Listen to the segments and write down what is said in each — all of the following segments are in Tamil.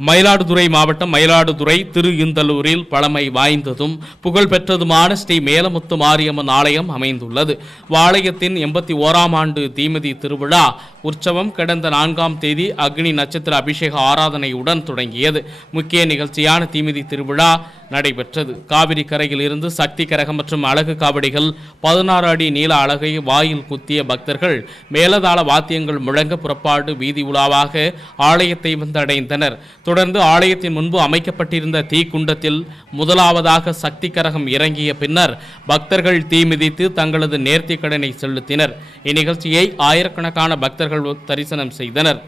மயிலாடுதுறை மாவட்டம் மயிலாடுதுறை திரு இந்தலூரில் பழமை வாய்ந்ததும் புகழ்பெற்றதுமான ஸ்ரீ மேலமுத்து மாரியம்மன் ஆலயம் அமைந்துள்ளது. வாளையத்தின் எண்பத்தி ஓராம் ஆண்டு தீமிதி திருவிழா உற்சவம் கடந்த நான்காம் தேதி அக்னி நட்சத்திர அபிஷேக ஆராதனையுடன் தொடங்கியது. முக்கிய நிகழ்ச்சியான தீமிதி திருவிழா நடைபெற்றது. காவிரி கரையில் இருந்து சக்தி கரகம் மற்றும் அழகு காவடிகள் பதினாறு அடி நீள அழகை வாயில் குத்திய பக்தர்கள் மேலதாள வாத்தியங்கள் முழங்க புறப்பாடு வீதி உலாவாக ஆலயத்தை வந்தடைந்தனர். தொடர்ந்து ஆலயத்தின் முன்பு அமைக்கப்பட்டிருந்த தீக்குண்டத்தில் முதலாவதாக சக்தி கரகம் இறங்கிய பின்னர் பக்தர்கள் தீ மிதித்து தங்களது நேர்த்திக் கடனை செலுத்தினர். இந்நிகழ்ச்சியை ஆயிரக்கணக்கான பக்தர்கள் தரிசனம் செய்தனர்.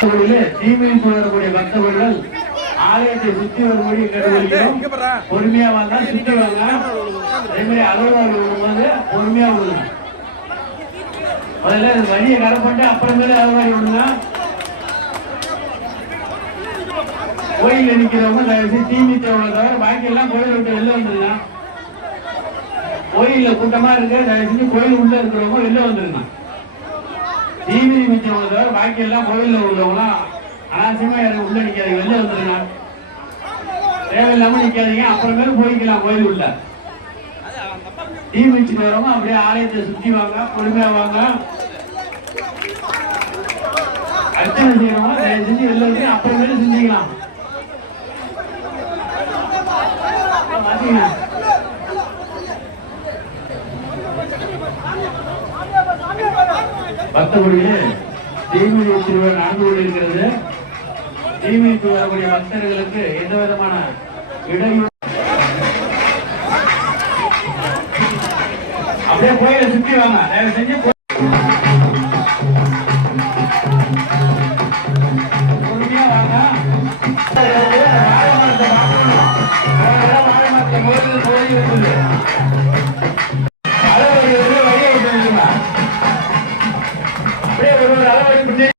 தீமிதி வரக்கூடிய பக்தர்கள் ஆலயத்தை சுற்றி வரும்படி பொறுமையா வாங்க சுற்றி வாங்க. அதே மாதிரி அலுவலர்கள் விடும்போது பொறுமையா விடுங்க முதல்ல வழியை கடை பண்ணிட்டு அப்புறமேல அலுவலி விடுங்க கோயில்ல நிக்கிறவங்க தயவு செய்து தீமி தேவை தவிர பாக்கி எல்லாம் கோயில் விட்டு வெளில வந்துருங்க. கோயில்ல கூட்டமா இருக்கு தயவு செஞ்சு கோயில் உள்ள இருக்கிறவங்க வெளில வந்துருங்க. தீமி மிச்சவங்க தவிர பாக்கி எல்லாம் கோயில்ல உள்ளவங்களாம் அனாவசியமா யாரும் உள்ள நிக்காதீங்க. வெளில வந்துருங்க. தேவையில்லாம நிக்காதீங்க. அப்புறமேல போய்க்கலாம் கோயில் உள்ள தீ மிச்சிட்டு வரவங்க அப்படியே ஆலயத்தை சுத்தி வாங்க பொறுமையா வாங்க. அர்ச்சனை செய்யறவங்க தயவு செஞ்சு வெளில வந்து அப்புறமேல செஞ்சுக்கலாம் பாத்தீங்கன்னா பக்தகுடியே தீமிதி திருவிழா நடந்து கொண்டிருக்கிறது. தீமிதிக்கு வரக்கூடிய பக்தர்களுக்கு எந்த விதமான இடையூறு அப்படியே கோயிலை சுத்தி வாங்க. தயவு செஞ்சு பொறுமையா வாங்க. வாழை மரத்தை வாழை மரத்தை கோயில் இருக்குது. அப்படியே ஒரு ஒரு அளவை